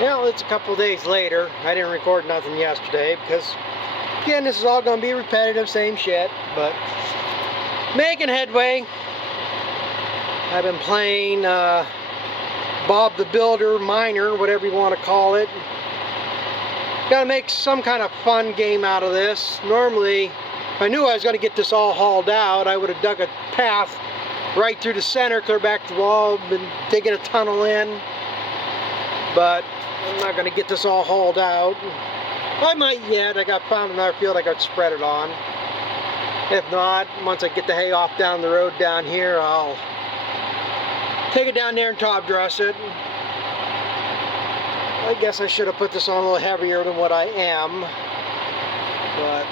Well, it's a couple days later. I didn't record nothing yesterday because, again, this is all going to be repetitive, same shit, but making headway. I've been playing Bob the Builder, Miner, whatever you want to call it. Got to make some kind of fun game out of this. Normally, if I knew I was going to get this all hauled out, I would have dug a path right through the center, clear back to the wall, been digging a tunnel in. But I'm not going to get this all hauled out. I might yet. I found another field I got spread it on. If not, once I get the hay off down the road down here, I'll take it down there and top dress it. I guess I should have put this on a little heavier than what I am. But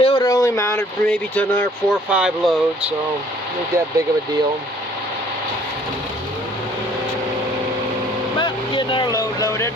it would have only mounted maybe to another 4 or 5 loads, so not that big of a deal. But getting our load loaded.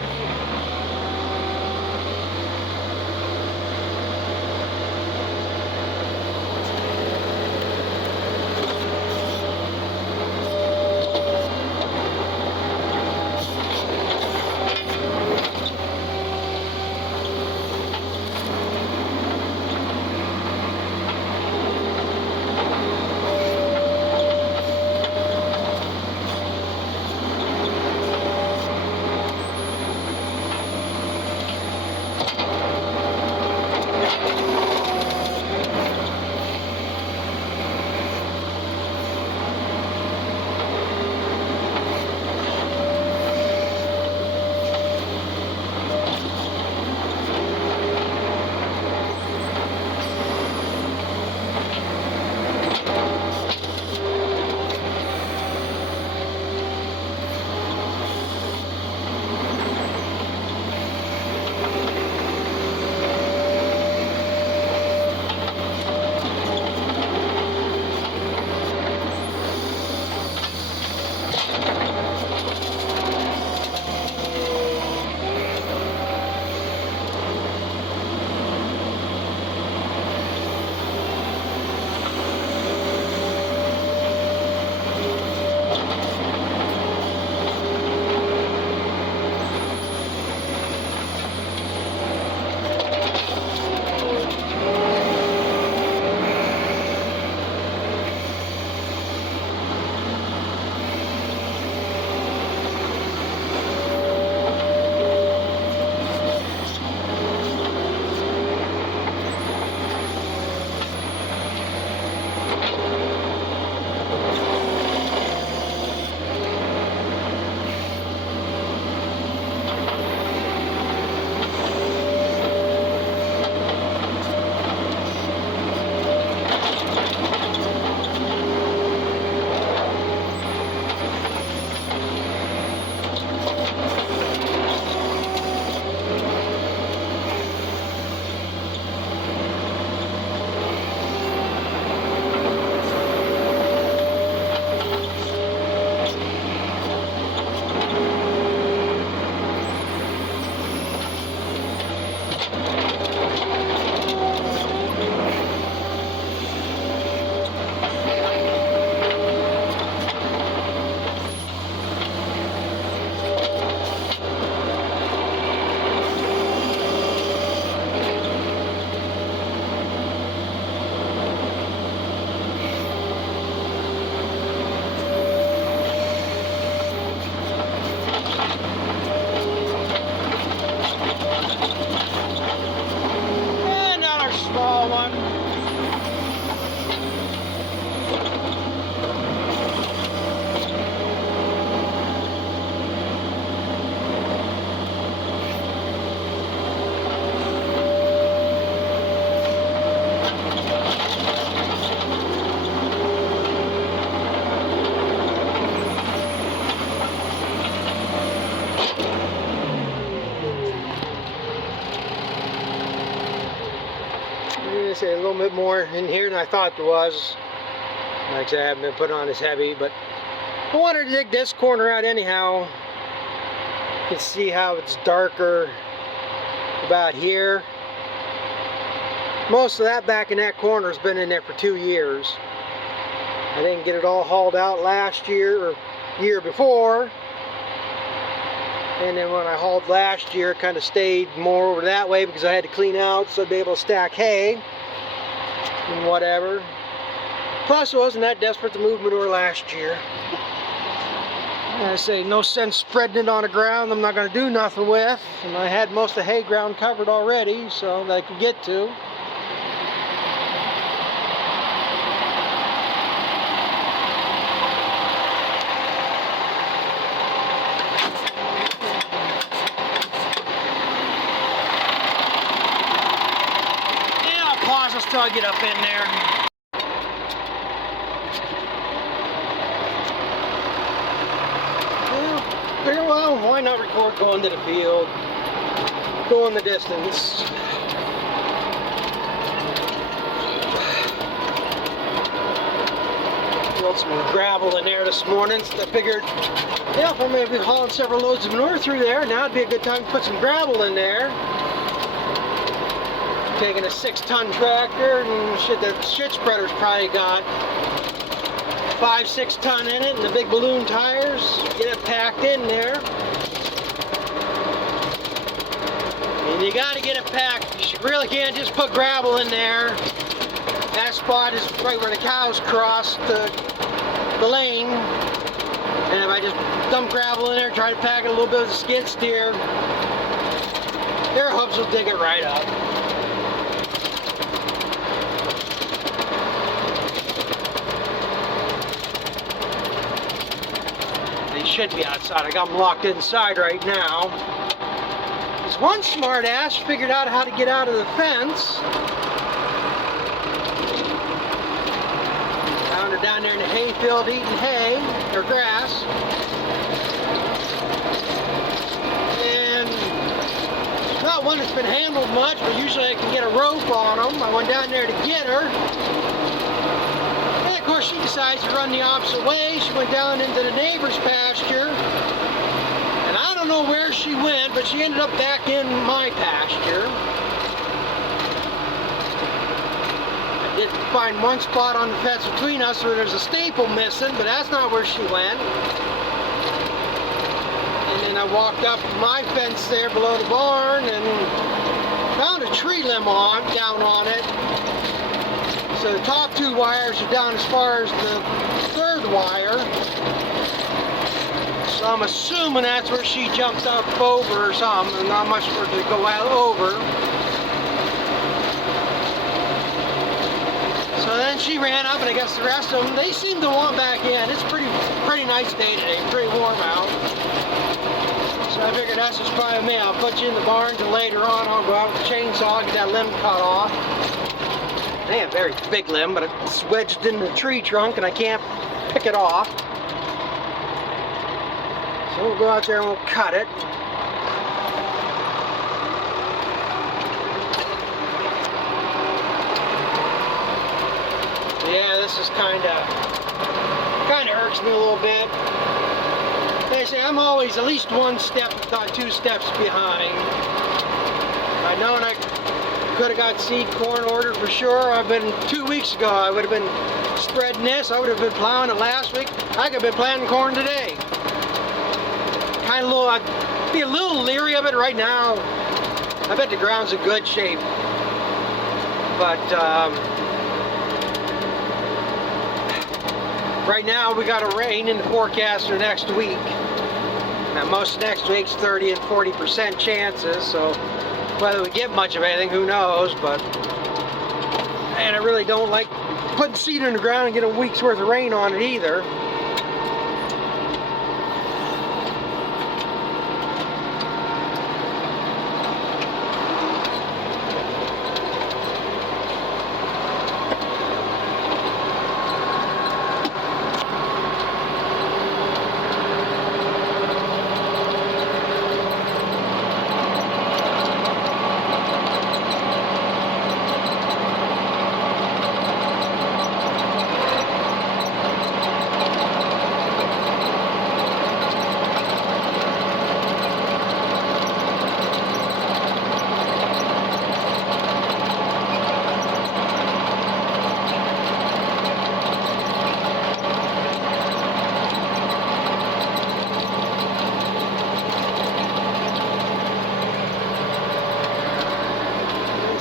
Say a little bit more in here than I thought there was. Like I said, I haven't been putting on as heavy, but I wanted to dig this corner out anyhow. You can see how it's darker about here. Most of that back in that corner has been in there for 2 years. I didn't get it all hauled out last year or year before. And then when I hauled last year, kind of stayed more over that way because I had to clean out so I'd be able to stack hay and whatever. Plus, I wasn't that desperate to move manure last year. I say, no sense spreading it on the ground I'm not going to do nothing with. And I had most of the hay ground covered already, so that I could get to. Yeah, I'll pause this till I get up in there. Well, why not record going to the field, going the distance. Got some gravel in there this morning, so I figured, yeah, if I'm going to be hauling several loads of manure through there, now would be a good time to put some gravel in there. Taking a 6-ton tractor, and shit, the shit spreader's probably got 5-6 ton in it, and the big balloon tires, get it packed in there. And you got to get it packed. You really can't just put gravel in there. That spot is right where the cows cross the lane. And if I just dump gravel in there, try to pack it a little bit with a skid steer, their hooves will dig it right up. Should be outside. I got them locked inside right now. This one smart ass figured out how to get out of the fence. Found her down there in the hayfield eating hay or grass. And it's not one that's been handled much, but usually I can get a rope on them. I went down there to get her. Of course, she decides to run the opposite way. She went down into the neighbor's pasture, and I don't know where she went, but she ended up back in my pasture. I did find one spot on the fence between us where there's a staple missing, but that's not where she went. And then I walked up my fence there below the barn and found a tree limb down on it. So the top 2 wires are down as far as the 3rd wire. So I'm assuming that's where she jumped up over or something, and not much for her to go out over. So then she ran up, and I guess the rest of them, they seem to want back in. It's pretty nice day today, pretty warm out. So I figured that's just probably me. I'll put you in the barn till later on. I'll go out with the chainsaw, get that limb cut off. They have a very big limb, but it's wedged in the tree trunk and I can't pick it off. So we'll go out there and we'll cut it. Yeah, this is kind of irks me a little bit. They say I'm always at least 1 step, if not 2 steps behind. I know, and I could have got seed corn ordered for sure. 2 weeks ago, I would have been spreading this. I would have been plowing it last week. I could have been planting corn today. I'd be a little leery of it right now. I bet the ground's in good shape. But right now we got a rain in the forecast for next week. Now most of next week's 30 and 40% chances, so whether we get much of anything, who knows, but and I really don't like putting seed in the ground and getting a week's worth of rain on it either.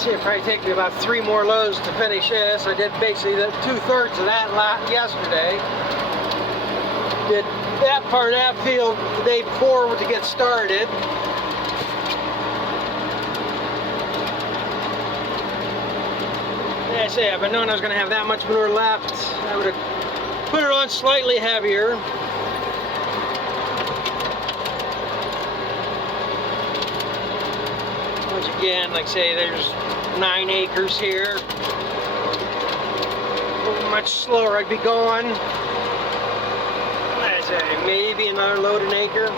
See, it'll probably take me about 3 more loads to finish this. I did basically the 2/3 of that lot yesterday. Did that part of that field the day before to get started. Like I say, if I'd known I was going to have that much manure left, I would have put it on slightly heavier. Which again, like I say, there's 9 acres here. Much slower I'd be going. Like I say, maybe another load an acre.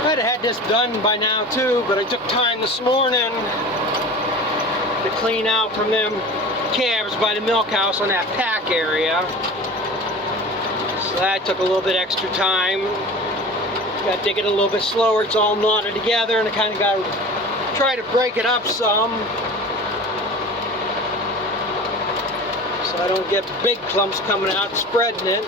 I'd have had this done by now too, but I took time this morning to clean out from them calves by the milk house on that pack area. So that took a little bit extra time. Got to dig it a little bit slower. It's all knotted together, and I kind of got to try to break it up some so I don't get big clumps coming out and spreading it.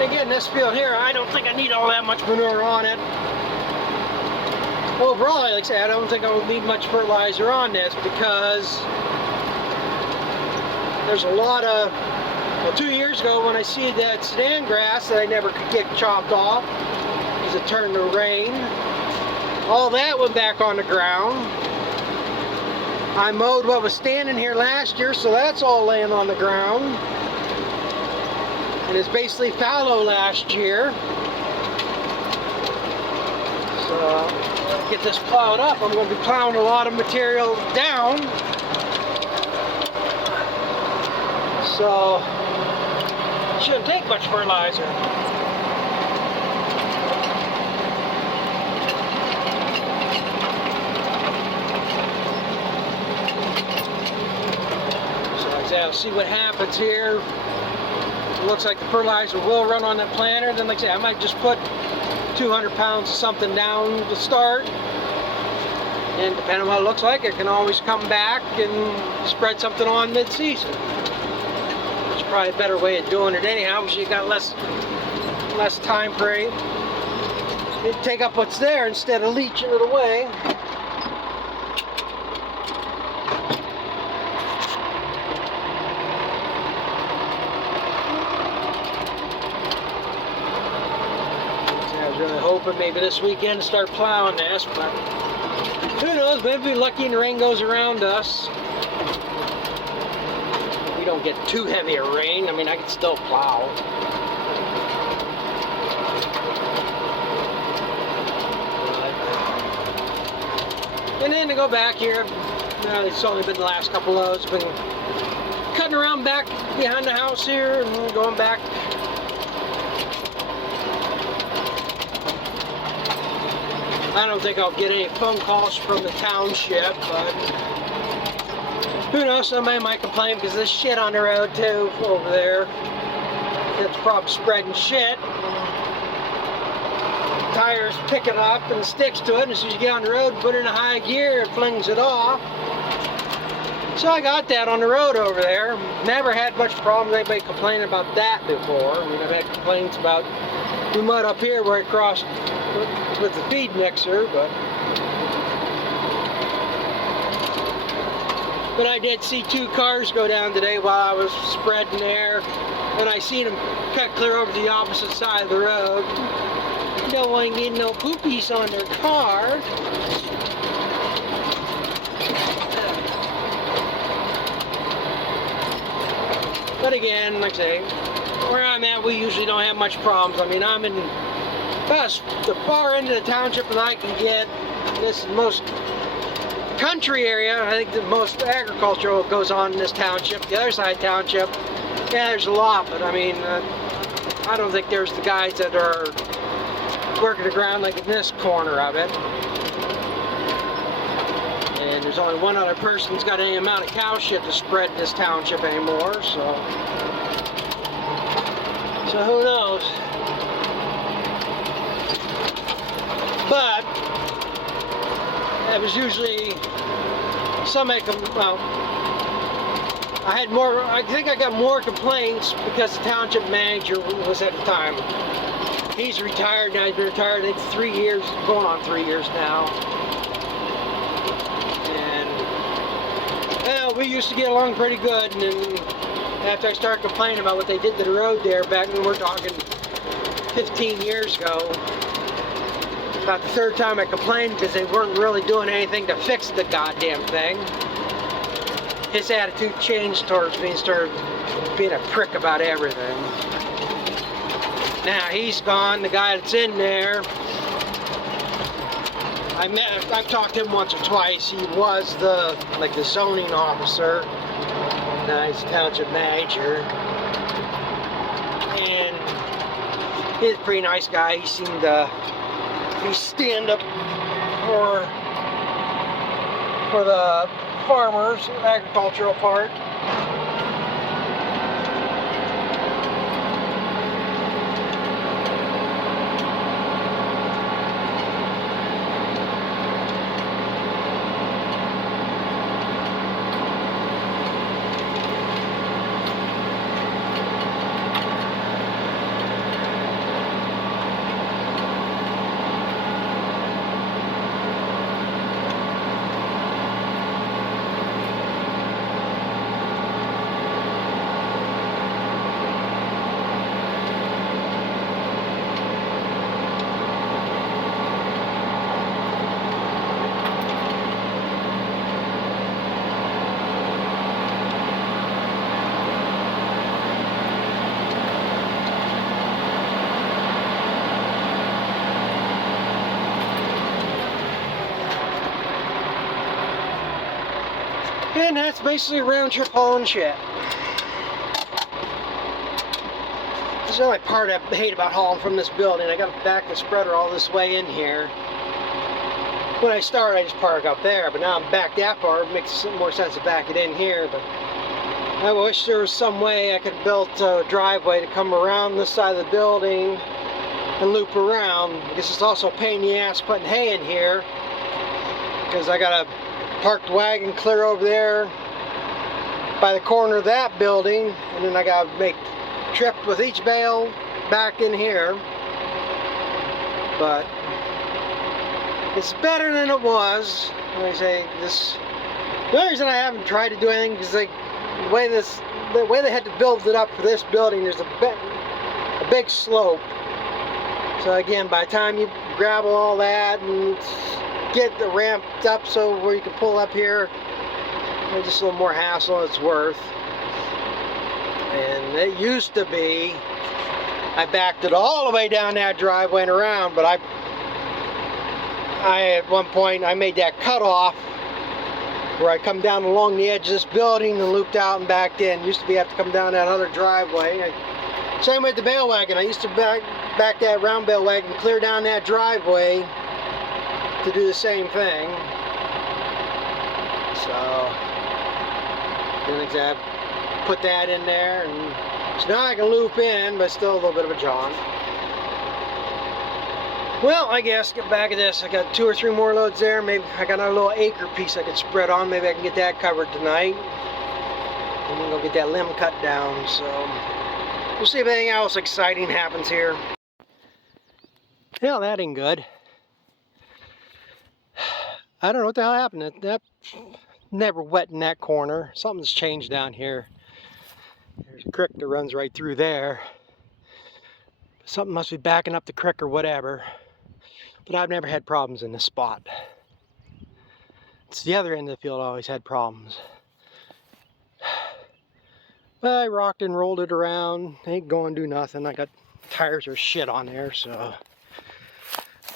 Again, this field here, I don't think I need all that much manure on it. Overall, like I said, I don't think I'll need much fertilizer on this because there's a lot of, well, 2 years ago when I seeded that sedan grass that I never could get chopped off because it turned to rain, all that went back on the ground. I mowed what was standing here last year, so that's all laying on the ground. And it's basically fallow last year. So, to get this plowed up, I'm going to be plowing a lot of material down. So, it shouldn't take much fertilizer. So, like I said, I'll see what happens here. Looks like the fertilizer will run on that planter. Then, like I say, I might just put 200 pounds of something down to start. And depending on what it looks like, I can always come back and spread something on mid-season. It's probably a better way of doing it anyhow, because you got less time frame. You take up what's there instead of leaching it away. Really hoping maybe this weekend to start plowing this, but who knows, maybe we'll be lucky and the rain goes around us. We don't get too heavy a rain. I mean, I can still plow. And then to go back here, it's only been the last couple loads. Been cutting around back behind the house here and going back. I don't think I'll get any phone calls from the township, but who knows, somebody might complain because there's shit on the road too over there. It's probably spreading shit. Tires pick it up and sticks to it, and as soon as you get on the road, put it in a high gear, it flings it off. So I got that on the road over there. Never had much problems. Anybody complaining about that before. I mean, I've had complaints about the mud up here where I crossed with the feed mixer, but I did see 2 cars go down today while I was spreading there, and I seen them cut clear over to the opposite side of the road. Don't want to get no poopies on their car. But again, like I say, where I'm at, we usually don't have much problems. I mean, I'm in the far end of the township that I can get. This is the most country area. I think the most agricultural goes on in this township. The other side township, yeah, there's a lot, but I mean, I don't think there's the guys that are working the ground like in this corner of it. And there's only one other person who's got any amount of cow shit to spread in this township anymore, so who knows? But it was usually somebody well, I think I got more complaints because the township manager was at the time. He's retired now. He's been retired, I think, 3 years, going on 3 years now. And well, we used to get along pretty good, and then after I started complaining about what they did to the road there back when we're talking 15 years ago, about the 3rd time I complained because they weren't really doing anything to fix the goddamn thing, his attitude changed towards me and started being a prick about everything. Now he's gone. The guy that's in there, I've talked to him once or twice. He was the zoning officer. Now he's the township manager, and he's a pretty nice guy. He seemed to stand up for the farmers, agricultural part. And that's basically a round trip hauling shit. This is the only part I hate about hauling from this building. I got to back the spreader all this way in here. When I started, I just park up there, but now I'm back that far. It makes more sense to back it in here. But I wish there was some way I could build a driveway to come around this side of the building and loop around. Because it's also a pain in the ass putting hay in here, because I got to park the wagon clear over there by the corner of that building, and then I got to make a trip with each bale back in here. But it's better than it was. Like I say, the only reason I haven't tried to do anything is the way they had to build it up for this building. There's a big slope. So again, by the time you gravel all that and get the ramped up so where you can pull up here, it's just a little more hassle than it's worth. And it used to be, I backed it all the way down that driveway and around, but I at one point I made that cutoff where I come down along the edge of this building and looped out and backed in. Used to be have to come down that other driveway. Same with the bale wagon. I used to back that round bale wagon clear down that driveway to do the same thing. So then I put that in there, and so now I can loop in, but still a little bit of a jaunt. Well, I guess get back at this. I got 2 or 3 more loads there. Maybe I got another little acre piece I could spread on. Maybe I can get that covered tonight. And then go get that limb cut down. So we'll see if anything else exciting happens here. Hell, that ain't good. I don't know what the hell happened. That never wet in that corner. Something's changed down here. There's a creek that runs right through there. Something must be backing up the creek or whatever. But I've never had problems in this spot. It's the other end of the field I always had problems. Well, I rocked and rolled it around. Ain't going to do nothing. I got tires or shit on there, so.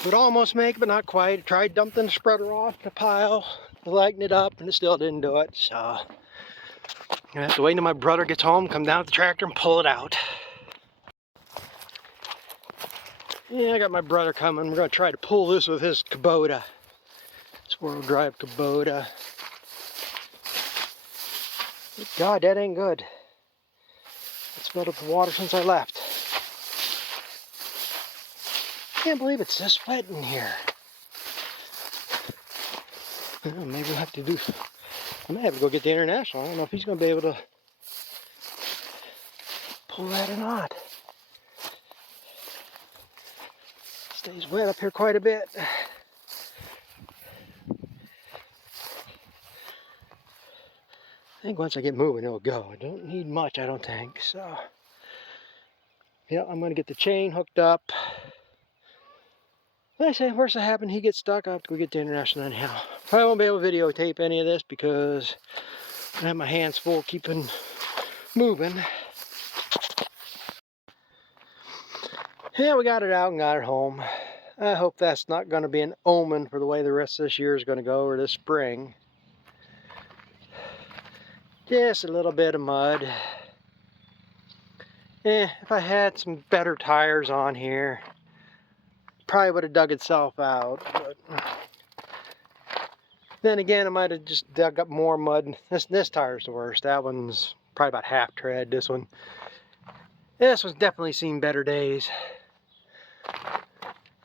Would almost make it, but not quite. Tried dumping the spreader off the pile, lighting it up, and it still didn't do it. So I'm gonna have to wait until my brother gets home, come down with the tractor and pull it out. Yeah, I got my brother coming. We're gonna try to pull this with his Kubota. It's 4-wheel drive Kubota. God, that ain't good. It's filled up with water since I left. Can't believe it's this wet in here. Well, maybe we'll have to do. I might have to go get the International. I don't know if he's gonna be able to pull that or not. Stays wet up here quite a bit. I think once I get moving, it'll go. I don't need much, I don't think. So, yeah, I'm gonna get the chain hooked up. Like I say, worst that happen, he gets stuck. I have to go get the International anyhow. Probably won't be able to videotape any of this because I have my hands full keeping moving. Yeah, we got it out and got it home. I hope that's not going to be an omen for the way the rest of this year is going to go, or this spring. Just a little bit of mud. If I had some better tires on here, probably would have dug itself out. But then again, I might have just dug up more mud. This tire's the worst. That one's probably about half tread. This one's definitely seen better days.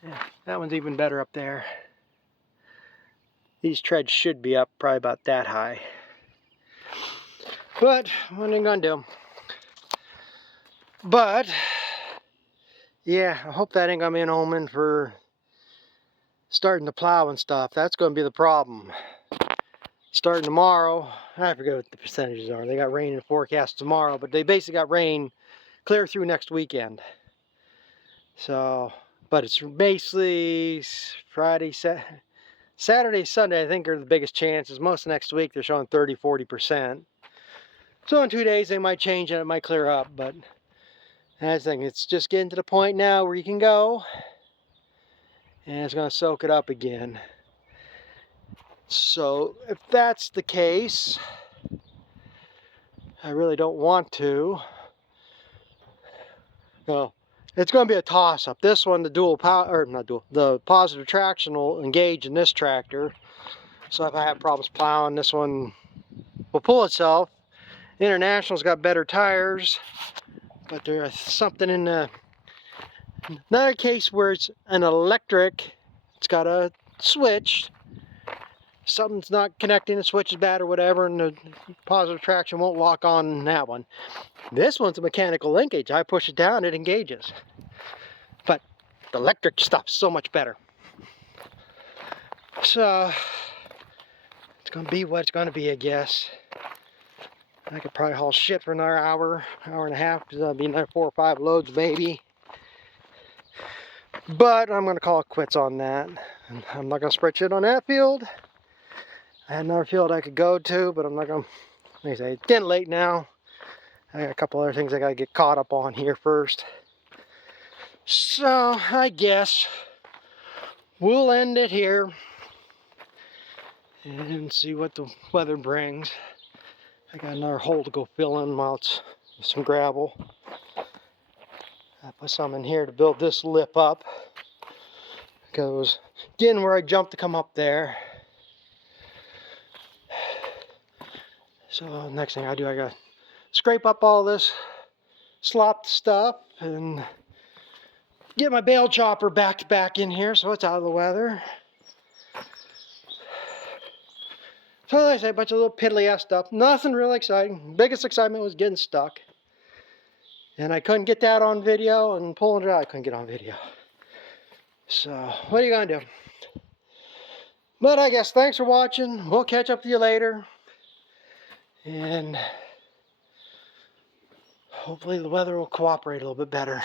Yeah, that one's even better up there. These treads should be up probably about that high. But what are you gonna do? But yeah, I hope that ain't gonna be an omen for starting to plow and stuff. That's gonna be the problem. Starting tomorrow, I forget what the percentages are. They got rain in the forecast tomorrow, but they basically got rain clear through next weekend. So, but it's basically Friday, Saturday, Sunday, I think are the biggest chances. Most of next week they're showing 30-40%. So in 2 days they might change and it might clear up, but I think it's just getting to the point now where you can go and it's going to soak it up again. So if that's the case, I really don't want to. Well, it's going to be a toss-up. This one, the dual power, or not dual, the positive traction will engage in this tractor. So if I have problems plowing, this one will pull itself. International's got better tires, but there's something in the another case where it's an electric. It's got a switch. Something's not connecting, the switch is bad or whatever, and the positive traction won't lock on that one. This one's a mechanical linkage. I push it down, it engages. But the electric stuff's so much better. So it's gonna be what it's gonna be, I guess. I could probably haul shit for another hour and a half, because that'll be another 4 or 5 loads maybe. But I'm gonna call it quits on that. And I'm not gonna spread shit on that field. I had another field I could go to, but I'm not gonna, like I say, it's getting late now. I got a couple other things I gotta get caught up on here first. So I guess we'll end it here and see what the weather brings. I got another hole to go fill in while it's with some gravel. I put some in here to build this lip up. Goes again where I jumped to come up there. So next thing I do, I gotta scrape up all this slopped stuff and get my bale chopper back in here so it's out of the weather. So like I say, a bunch of little piddly ass stuff. Nothing really exciting. Biggest excitement was getting stuck. And I couldn't get that on video, and pulling it out I couldn't get on video. So, what are you gonna do? But I guess thanks for watching. We'll catch up with you later. And hopefully the weather will cooperate a little bit better.